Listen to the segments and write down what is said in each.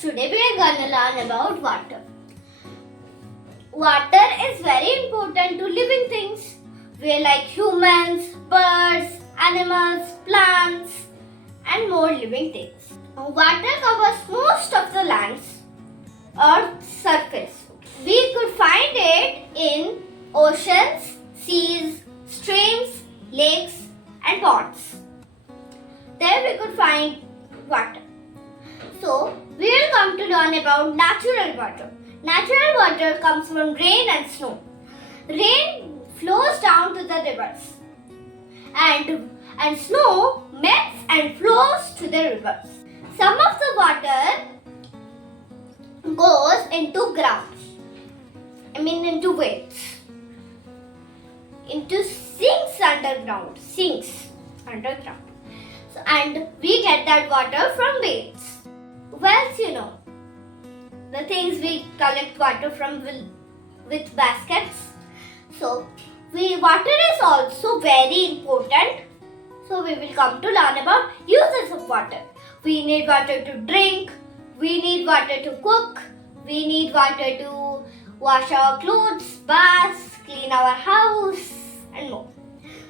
Today we are gonna learn about water. Water is very important to living things. We are like humans, birds, animals, plants, and more living things. Water covers most of the land's Earth's surface. We could find it in oceans, seas, streams, lakes, and ponds. There we could find water. So, we will come to learn about natural water. Natural water comes from rain and snow. Rain flows down to the rivers and snow melts and flows to the rivers. Some of the water goes into into waves, into sinks underground. So, and we get that water from waves. Wells, the things we collect water from with baskets. So, water is also very important. So, we will come to learn about uses of water. We need water to drink. We need water to cook. We need water to wash our clothes, bath, clean our house, and more.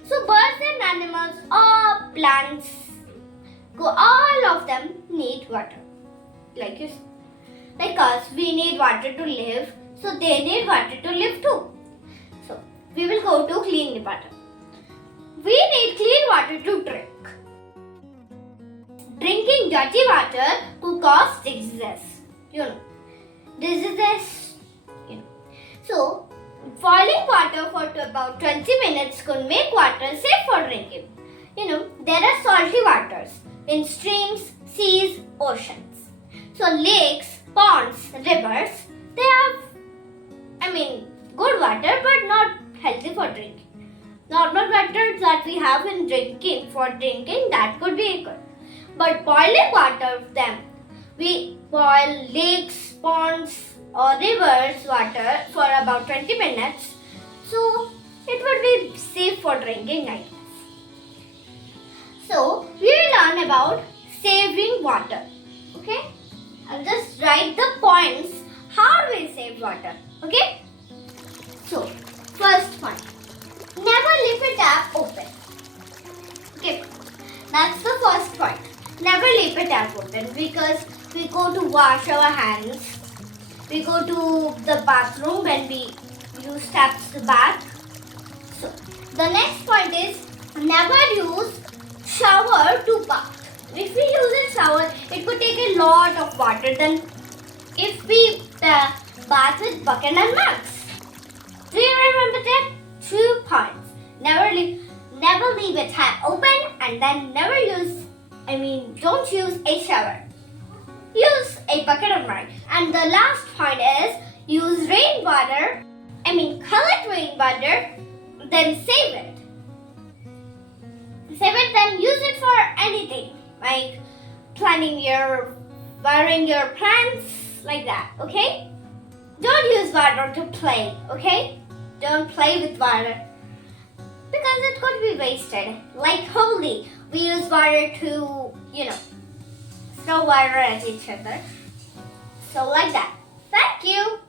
So, birds and animals or plants, all of them need water. Like us, we need water to live, so they need water to live too. So, we will go to clean water. We need clean water to drink. Drinking dirty water could cause diseases. Diseases. So, boiling water for about 20 minutes could make water safe for drinking. There are salty waters in streams, seas, oceans. So lakes, ponds, rivers, they have, good water but not healthy for drinking. Normal water that we have for drinking, that could be good. But boiling water, we boil lakes, ponds or rivers water for about 20 minutes. So it would be safe for drinking, I guess. So we will learn about saving water. Okay? I'll just write the points how we save water. Okay? So, first point. Never leave a tap open. Okay. That's the first point. Never leave a tap open because we go to wash our hands. We go to the bathroom when we use taps to bath. So, the next point is never use shower to bath. If we use a shower, it could take a lot of water than if we bath with bucket and mugs. Do you remember that? 2 points. Never leave a tap open and then don't use a shower. Use a bucket or mug. And the last point is use rainwater. Collect rainwater, then save it. Save it, then use it for anything. Like watering your plants, like that, okay? Don't use water to play, okay? Don't play with water because it could be wasted. Like Holi, we use water to, throw water at each other. So like that. Thank you.